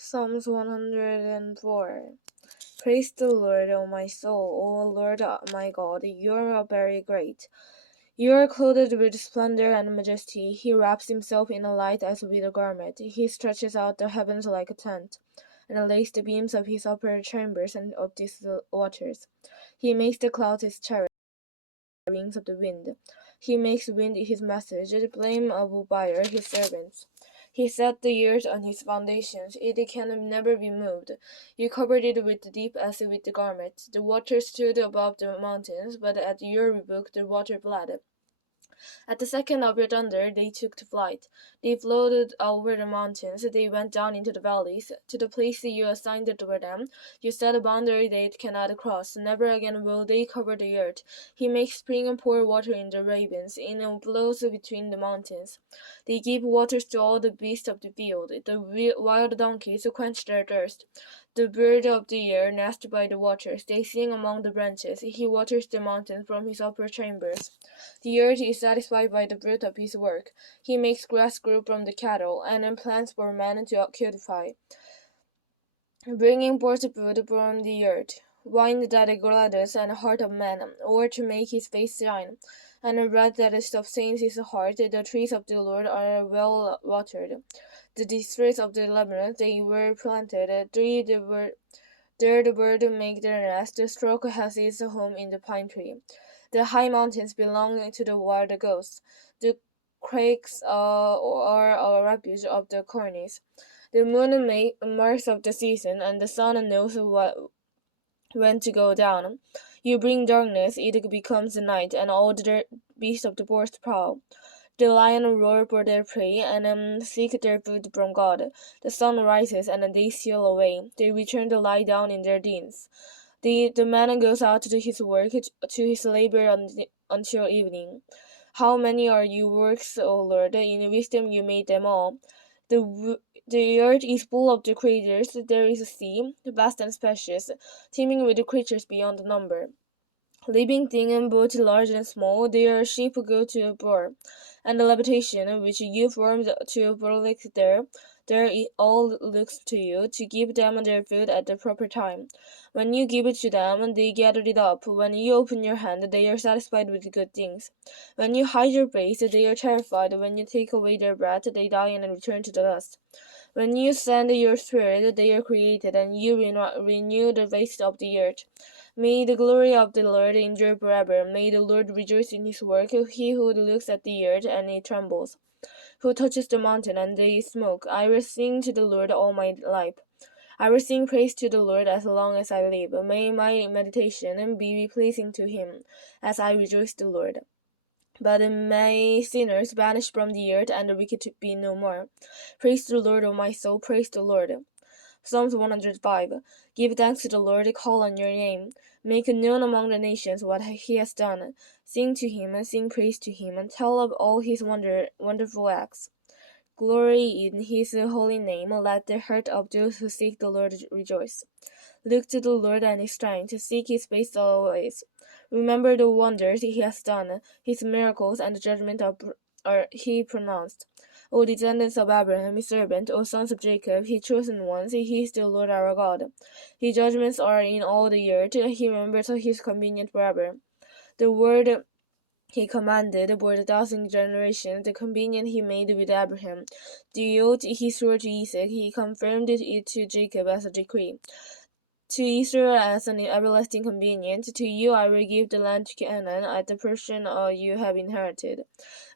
Psalms 104. Praise the Lord, O my soul, O Lord my God, you are very great. You are clothed with splendor and majesty. He wraps himself in a light as with a garment. He stretches out the heavens like a tent, and lays the beams of his upper chambers and of these waters. He makes the clouds his chariot, the wings of the wind. He makes wind his message, the flame of fire his servants. He set the earth on his foundations, it can never be moved. You covered it with the deep as with the garment. The waters stood above the mountains, but at your rebuke the water fled. At the second of your thunder they took to flight. They floated over the mountains, they went down into the valleys. To the place you assigned for them, you set a boundary they cannot cross. Never again will they cover the earth. He makes spring and pour water in the ravines, in flows between the mountains. They give waters to all the beasts of the field. The wild donkeys quench their thirst. The birds of the air nest by the waters. They sing among the branches. He waters the mountains from his upper chambers. The earth is satisfied by the fruit of his work. He makes grass grow from the cattle, and plants for man to cultivate, bringing forth food from the earth, wine that gladdens the heart of man, or to make his face shine, and bread that sustains his heart. The trees of the Lord are well watered. The districts of the Lebanon, they were planted. There the bird make their nest. The stork has its home in the pine tree. The high mountains belong to the wild goats. The crags are a refuge of the cornies. The moon marks of the season, and the sun knows when to go down. You bring darkness, it becomes night, and all the beasts of the forest prowl. The lion roar for their prey, and seek their food from God. The sun rises, and they steal away. They return to lie down in their dens. The man goes out to his work, to his labor until evening. How many are your works, O Lord? In wisdom you made them all. The earth is full of the creatures. There is a sea, vast and spacious, teeming with creatures beyond number. Living things both large and small, their sheep go to bore, and the habitation which you formed to frolic there it all looks to you, to give them their food at the proper time. When you give it to them, they gather it up. When you open your hand, they are satisfied with good things. When you hide your face, they are terrified. When you take away their breath, they die and return to the dust. When you send your spirit, they are created, and you renew the face of the earth. May the glory of the Lord endure forever. May the Lord rejoice in his work. He who looks at the earth and it trembles, who touches the mountain and they smoke. I will sing to the Lord all my life. I will sing praise to the Lord as long as I live. May my meditation be pleasing to him, as I rejoice the Lord. But may sinners vanish from the earth, and the wicked be no more. Praise the Lord, O my soul, praise the Lord. Psalms 105. Give thanks to the Lord, call on your name. Make known among the nations what he has done. Sing to him, and sing praise to him, and tell of all his wonderful acts. Glory in his holy name. Let the heart of those who seek the Lord rejoice. Look to the Lord and his strength, seek his face always. Remember the wonders he has done, his miracles and the judgment he pronounced. O descendants of Abraham, his servant, O sons of Jacob, his chosen ones, he is the Lord our God. His judgments are in all the earth, he remembers his convenience forever. The word he commanded for 1,000 generations, the covenant he made with Abraham. The oath he swore to Isaac, he confirmed it to Jacob as a decree. To Israel as an everlasting covenant. To you I will give the land to Canaan, at the portion you have inherited.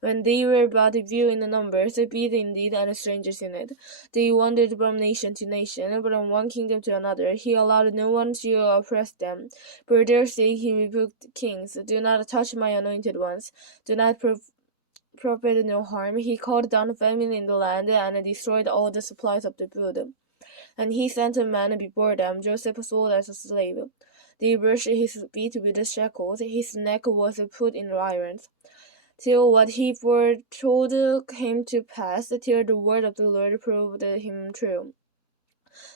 When they were but few in numbers, beat indeed, and strangers in it, they wandered from nation to nation, from one kingdom to another. He allowed no one to oppress them. For their sake he rebuked kings. Do not touch my anointed ones. Do not profit no harm. He called down famine in the land, and destroyed all the supplies of the food. And he sent a man before them, Joseph sold as a slave. They brushed his feet with shackles, his neck was put in irons, till what he foretold came to pass, till the word of the Lord proved him true.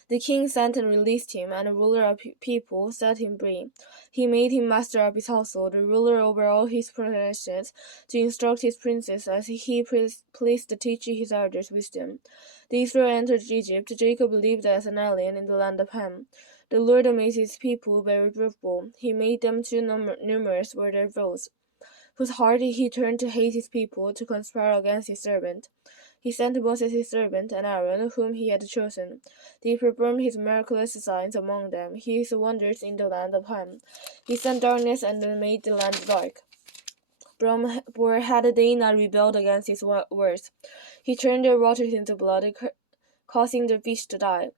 The king sent and released him, and a ruler of people set him free. He made him master of his household, a ruler over all his possessions, to instruct his princes as he pleased to teach his elders wisdom. The Israel entered Egypt. Jacob lived as an alien in the land of Ham. The Lord made his people very fruitful. He made them too numerous for their foes, whose heart he turned to hate his people, to conspire against his servant. He sent Moses his servant, and Aaron, whom he had chosen. They performed his miraculous signs among them, his wonders in the land of Ham. He sent darkness and made the land dark. For had they not rebelled against his words, he turned their waters into blood, causing the fish to die.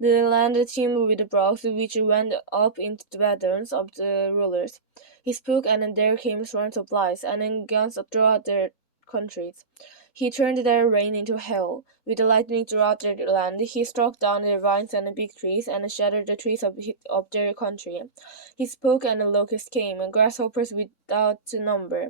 The land teemed with brooks, which went up into the bedrooms of the rulers. He spoke, and there came swarms of flies, and guns throughout their countries. He turned their rain into hail, with lightning throughout their land. He struck down their vines and big trees, and shattered the trees of their country. He spoke, and the locusts came, and grasshoppers without number.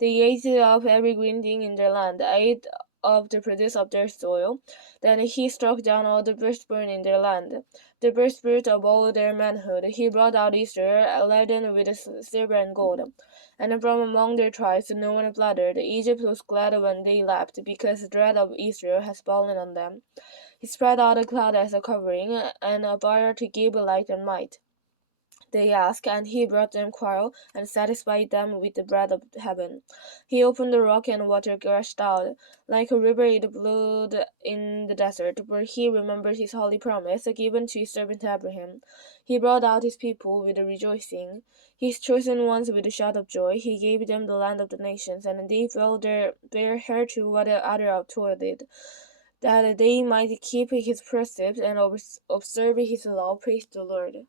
They ate up every green thing in their land, ate of the produce of their soil. Then he struck down all the firstborn in their land, the first fruit of all their manhood. He brought out Israel, laden with silver and gold. And from among their tribes no one flattered. Egypt was glad when they laughed, because the dread of Israel has fallen on them. He spread out a cloud as a covering, and a fire to give light and might. They asked, and he brought them quail, and satisfied them with the bread of heaven. He opened the rock, and water gushed out. Like a river it flowed in the desert, for he remembered his holy promise, given to his servant Abraham. He brought out his people with rejoicing, his chosen ones with a shout of joy. He gave them the land of the nations, and they fell their hair to what other toil did, that they might keep his precepts and observe his law. Praise the Lord.